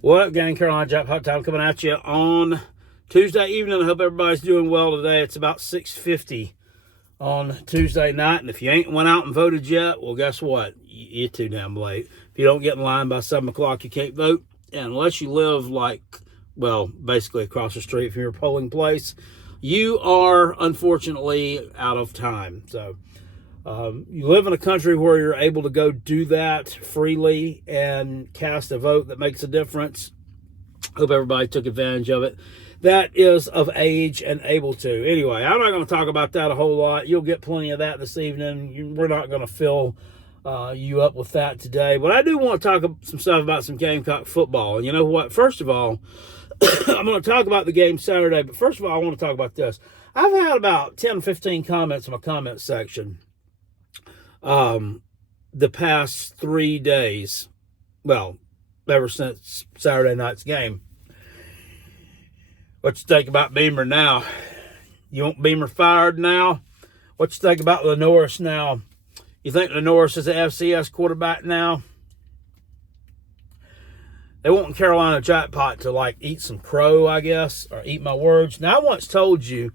What up, gang? Carolina Jackpot Time coming at you on Tuesday evening. I hope everybody's doing well today. It's about 6:50 on Tuesday night, and if you ain't went out and voted yet, well, guess what? You're too damn late. If you don't get in line by 7 o'clock, you can't vote. And unless you live basically across the street from your polling place, you are unfortunately out of time. So you live in a country where you're able to go do that freely and cast a vote that makes a difference. Hope everybody took advantage of it. That is of age and able to. Anyway, I'm not going to talk about that a whole lot. You'll get plenty of that this evening. We're not going to fill you up with that today. But I do want to talk some stuff about some Gamecock football. And you know what? First of all, I'm going to talk about the game Saturday. But first of all, I want to talk about this. I've had about 10 or 15 comments in my comment section the past 3 days. Well, ever since Saturday night's game. What you think about Beamer now? You want Beamer fired now? What you think about Lenoris now? You think Lenoris is an FCS quarterback now? They want Carolina Jackpot to eat some crow, I guess, or eat my words. Now, I once told you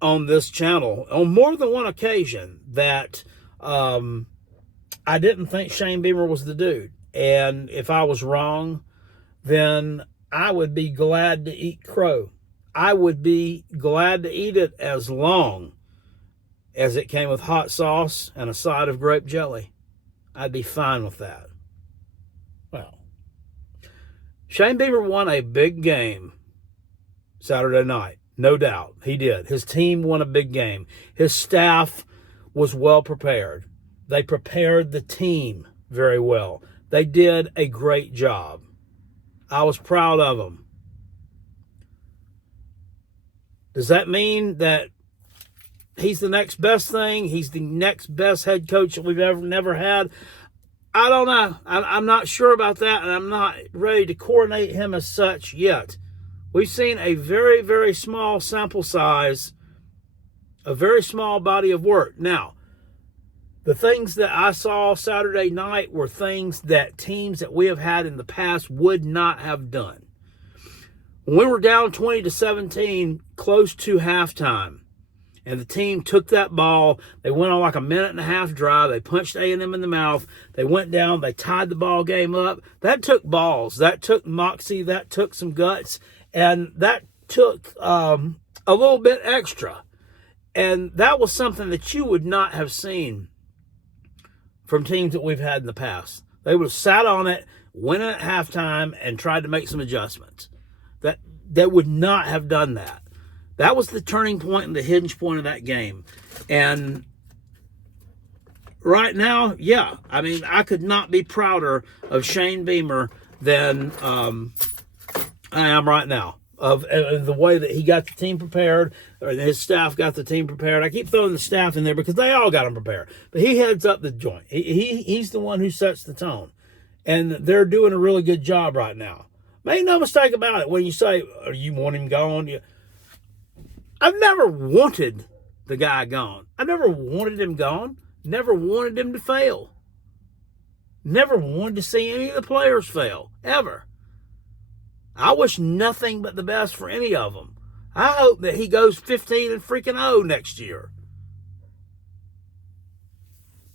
on this channel on more than one occasion that I didn't think Shane Beamer was the dude. And if I was wrong, then I would be glad to eat crow. I would be glad to eat it as long as it came with hot sauce and a side of grape jelly. I'd be fine with that. Well, Shane Beamer won a big game Saturday night. No doubt. He did. His team won a big game. His staff was well prepared. They prepared the team very well. They did a great job. I was proud of them. Does that mean that he's the next best thing? He's the next best head coach that we've never had? I don't know. I'm not sure about that, and I'm not ready to coronate him as such yet. We've seen a very, very small sample size, a very small body of work. Now, the things that I saw Saturday night were things that teams that we have had in the past would not have done. When we were down 20-17, close to halftime, and the team took that ball, they went on like a minute-and-a-half drive, they punched A&M in the mouth, they went down, they tied the ball game up. That took balls, that took moxie, that took some guts, and that took a little bit extra. And that was something that you would not have seen from teams that we've had in the past. They would have sat on it, went in at halftime, and tried to make some adjustments. That would not have done that. That was the turning point and the hinge point of that game. And right now, yeah, I mean, I could not be prouder of Shane Beamer than I am right now. Of the way that he got the team prepared, or his staff got the team prepared. I keep throwing the staff in there because they all got them prepared. But he heads up the joint. He's the one who sets the tone. And they're doing a really good job right now. Make no mistake about it. When you say, oh, you want him gone? I've never wanted the guy gone. I never wanted him gone. Never wanted him to fail. Never wanted to see any of the players fail, ever. I wish nothing but the best for any of them. I hope that he goes 15-0 next year.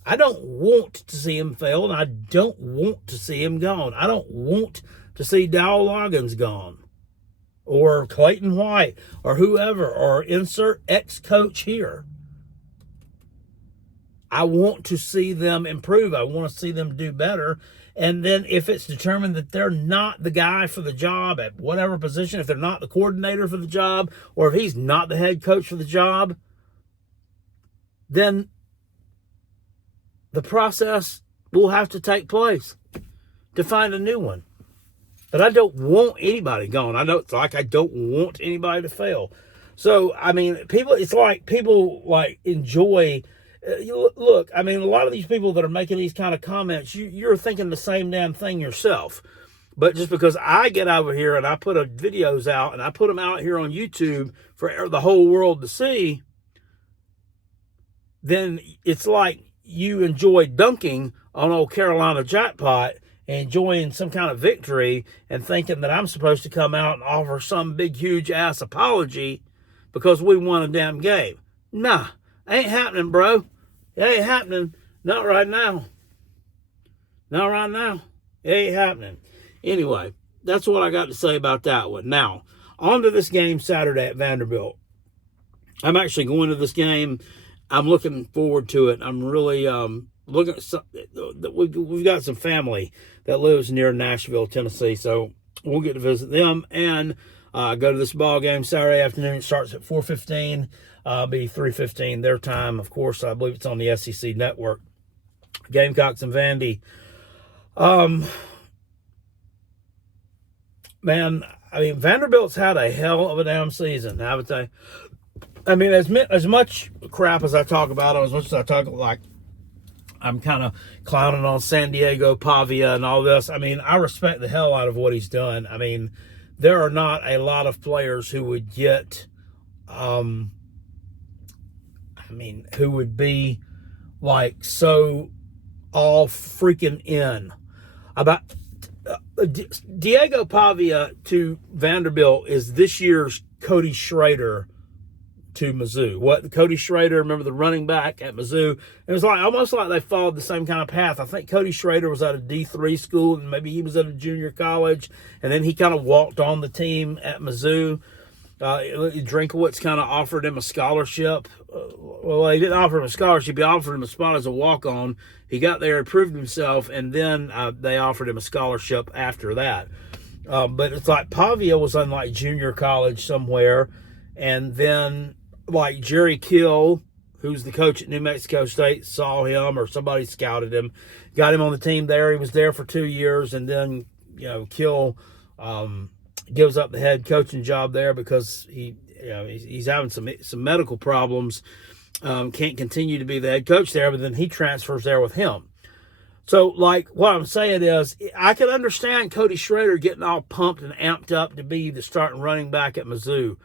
I don't want to see him fail, and I don't want to see him gone. I don't want to see Dowell Loggins gone, or Clayton White, or whoever, or insert ex-coach here. I want to see them improve. I want to see them do better. And then if it's determined that they're not the guy for the job at whatever position, if they're not the coordinator for the job, or if he's not the head coach for the job, then the process will have to take place to find a new one. But I don't want anybody gone. I don't want anybody to fail. So, I mean, it's like people enjoy. Look, I mean, a lot of these people that are making these kind of comments, you're thinking the same damn thing yourself. But just because I get over here and I put videos out and I put them out here on YouTube for the whole world to see, then it's like you enjoy dunking on old Carolina Jackpot enjoying some kind of victory and thinking that I'm supposed to come out and offer some big, huge ass apology because we won a damn game. Nah, ain't happening, bro. It ain't happening. Not right now. Not right now. It ain't happening. Anyway, that's what I got to say about that one. Now, on to this game Saturday at Vanderbilt. I'm actually going to this game. I'm looking forward to it. I'm really looking at some, we've got some family that lives near Nashville, Tennessee, so we'll get to visit them and go to this ball game Saturday afternoon. It starts at 4:15, be 3:15 their time. Of course, I believe it's on the SEC network. Gamecocks and Vandy. Man, I mean, Vanderbilt's had a hell of a damn season, haven't they? I mean, as much crap as I talk about him, as much as I talk like I'm kind of clowning on San Diego Pavia and all this, I mean, I respect the hell out of what he's done. I mean, there are not a lot of players who would get, who would be like so all freaking in about Diego Pavia to Vanderbilt is this year's Cody Schrader to Mizzou. What Cody Schrader, remember the running back at Mizzou? It was like almost like they followed the same kind of path. I think Cody Schrader was at a D3 school and maybe he was at a junior college, and then he kind of walked on the team at Mizzou. Drinkowitz kind of offered him a scholarship. Well, he didn't offer him a scholarship. He offered him a spot as a walk-on. He got there, proved himself, and then they offered him a scholarship after that. But it's like Pavia was on like junior college somewhere, and then like Jerry Kill, who's the coach at New Mexico State, saw him or somebody scouted him, got him on the team there. He was there for 2 years, and then Kill gives up the head coaching job there because he's having some medical problems. Can't continue to be the head coach there, but then he transfers there with him. So, like, what I'm saying is, I can understand Cody Schrader getting all pumped and amped up to be the starting running back at Mizzou.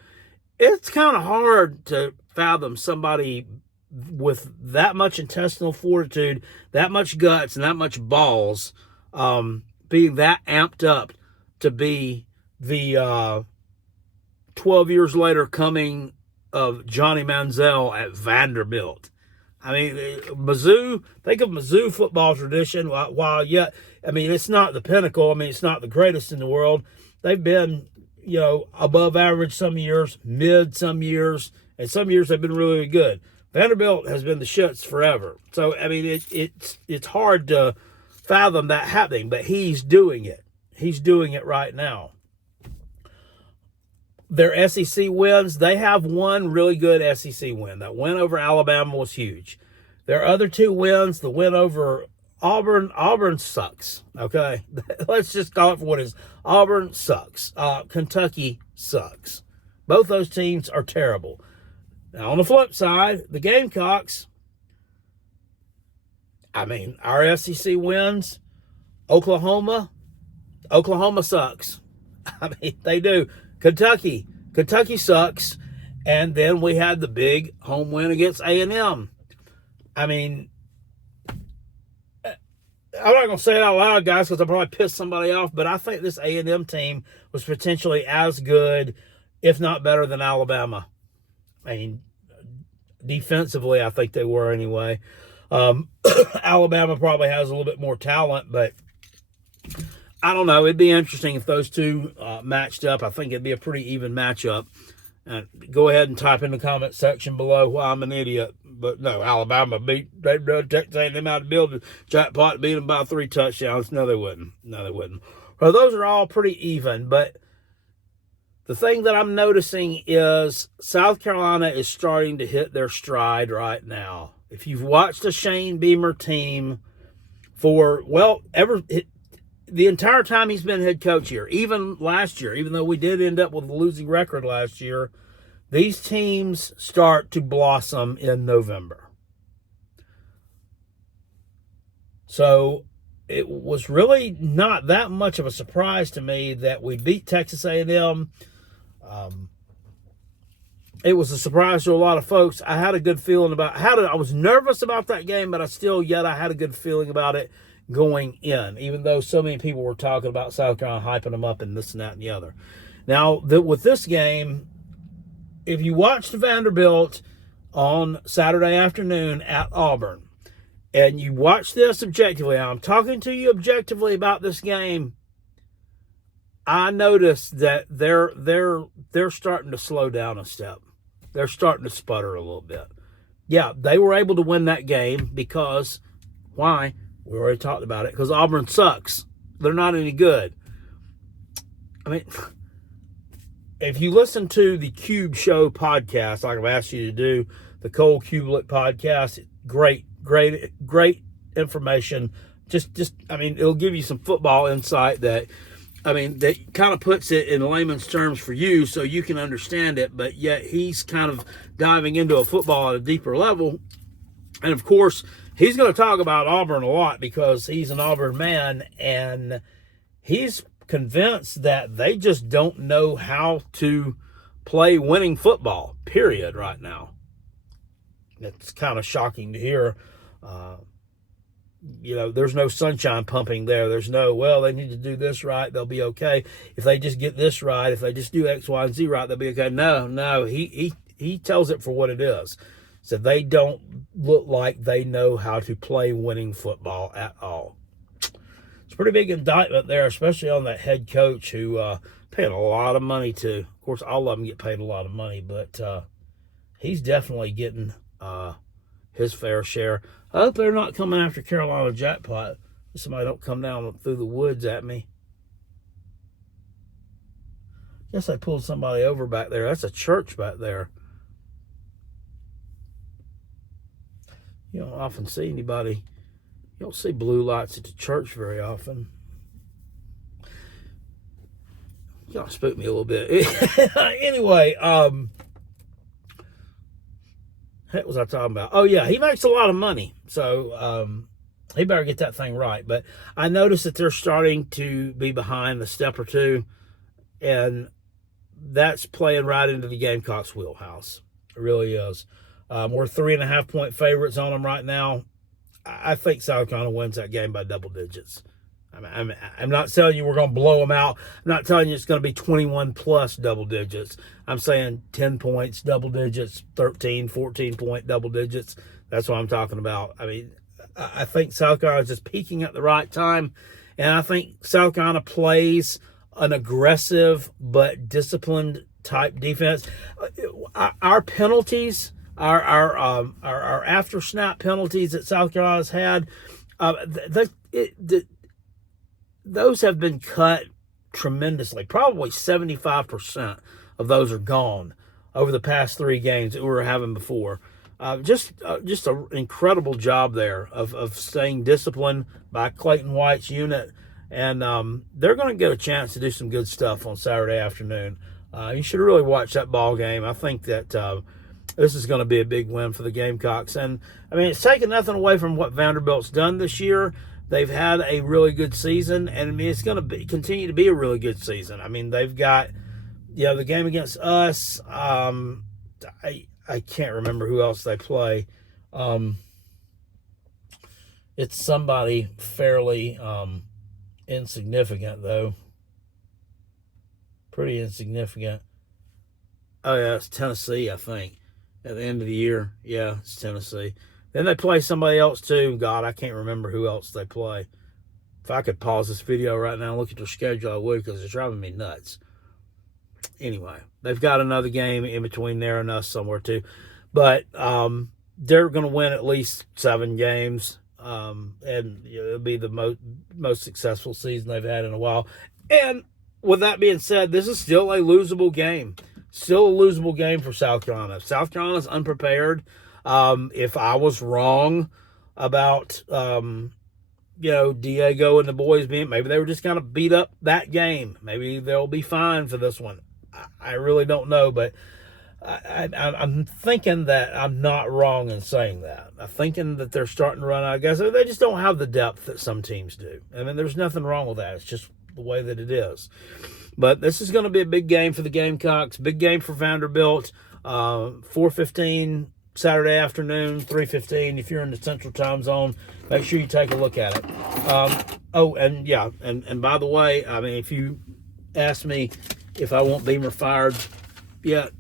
It's kind of hard to fathom somebody with that much intestinal fortitude, that much guts, and that much balls being that amped up to be the 12 years later coming of Johnny Manziel at Vanderbilt. I mean, Mizzou, think of Mizzou football tradition, while yet, I mean, it's not the pinnacle. I mean, it's not the greatest in the world. They've been, above average some years, mid some years, and some years they've been really good. Vanderbilt has been the shits forever. So, I mean, it's hard to fathom that happening, but he's doing it. He's doing it right now. Their SEC wins, they have one really good SEC win. That win over Alabama was huge. Their other two wins, the win over Auburn sucks, okay? Let's just call it for what it is. Auburn sucks. Kentucky sucks. Both those teams are terrible. Now, on the flip side, the Gamecocks, I mean, our SEC wins, Oklahoma sucks. I mean, they do. Kentucky sucks, and then we had the big home win against A&M. I mean, I'm not going to say it out loud, guys, because I'll probably piss somebody off, but I think this A&M team was potentially as good, if not better, than Alabama. I mean, defensively, I think they were anyway. Alabama probably has a little bit more talent, but I don't know. It'd be interesting if those two matched up. I think it'd be a pretty even matchup. Go ahead and type in the comment section below why I'm an idiot. But no, Alabama beat Texas A&M out of the building. Jackpot beat them by 3 touchdowns. No, they wouldn't. Well, those are all pretty even. But the thing that I'm noticing is South Carolina is starting to hit their stride right now. If you've watched the Shane Beamer team the entire time he's been head coach here, even last year, even though we did end up with a losing record last year, these teams start to blossom in November. So it was really not that much of a surprise to me that we beat Texas A&M. It was a surprise to a lot of folks. I had a good feeling I was nervous about that game, but I had a good feeling about it going in, even though so many people were talking about South Carolina, hyping them up and this and that and the other. Now, with this game, if you watched Vanderbilt on Saturday afternoon at Auburn, and you watch this objectively, I'm talking to you objectively about this game, I noticed that they're starting to slow down a step. They're starting to sputter a little bit. Yeah, they were able to win that game because, why? We already talked about it. Because Auburn sucks. They're not any good. I mean, if you listen to the Cube Show podcast, like I've asked you to do, the Cole Cubelet podcast, great information. I mean, it'll give you some football insight that kind of puts it in layman's terms for you so you can understand it, but yet he's kind of diving into a football at a deeper level. And, of course, he's going to talk about Auburn a lot because he's an Auburn man, and he's convinced that they just don't know how to play winning football, period, right now. It's kind of shocking to hear. There's no sunshine pumping there. There's no, well, they need to do this right, they'll be okay. If they just get this right, if they just do X, Y, and Z right, they'll be okay. No, he tells it for what it is. So they don't look like they know how to play winning football at all. It's a pretty big indictment there, especially on that head coach who paid a lot of money to. Of course, all of them get paid a lot of money, but he's definitely getting his fair share. I hope they're not coming after Carolina Jackpot. Somebody don't come down through the woods at me. Guess I pulled somebody over back there. That's a church back there. You don't often see anybody. You don't see blue lights at the church very often. Y'all spooked me a little bit. Anyway, what was I talking about? Oh, yeah, he makes a lot of money. So he better get that thing right. But I noticed that they're starting to be behind a step or two. And that's playing right into the Gamecocks' wheelhouse. It really is. We're 3.5-point favorites on them right now. I think South Carolina wins that game by double digits. I'm not telling you we're going to blow them out. I'm not telling you it's going to be 21-plus double digits. I'm saying 10 points, double digits, 13, 14-point double digits. That's what I'm talking about. I mean, I think South Carolina is just peaking at the right time, and I think South Carolina plays an aggressive but disciplined type defense. Our penalties, our after snap penalties that South Carolina's had, those have been cut tremendously. Probably 75% of those are gone over the past 3 games that we were having before. Just an incredible job there of staying disciplined by Clayton White's unit. And they're going to get a chance to do some good stuff on Saturday afternoon. You should really watch that ball game. I think that this is going to be a big win for the Gamecocks. And, I mean, it's taken nothing away from what Vanderbilt's done this year. They've had a really good season, and I mean, it's going to continue to be a really good season. I mean, they've got, the game against us. I can't remember who else they play. It's somebody fairly insignificant, though. Pretty insignificant. Oh, yeah, it's Tennessee, I think, at the end of the year. Yeah, it's Tennessee. Then they play somebody else, too. God, I can't remember who else they play. If I could pause this video right now and look at their schedule, I would, because it's driving me nuts. Anyway, they've got another game in between there and us somewhere, too. But they're going to win at least 7 games. And it'll be the most successful season they've had in a while. And with that being said, this is still a losable game. Still a losable game for South Carolina. South Carolina's unprepared. If I was wrong about, Diego and the boys maybe they were just kind of beat up that game. Maybe they'll be fine for this one. I really don't know, but I'm thinking that I'm not wrong in saying that. I'm thinking that they're starting to run out of guys. They just don't have the depth that some teams do. I mean, there's nothing wrong with that. It's just the way that it is. But this is going to be a big game for the Gamecocks, big game for Vanderbilt. 4:15 Saturday afternoon, 3:15. If you're in the Central Time Zone, make sure you take a look at it. And by the way, I mean, if you ask me if I want Beamer fired yet,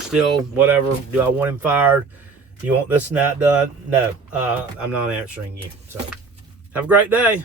still, whatever, do I want him fired? Do you want this and that done? No, I'm not answering you. So, have a great day.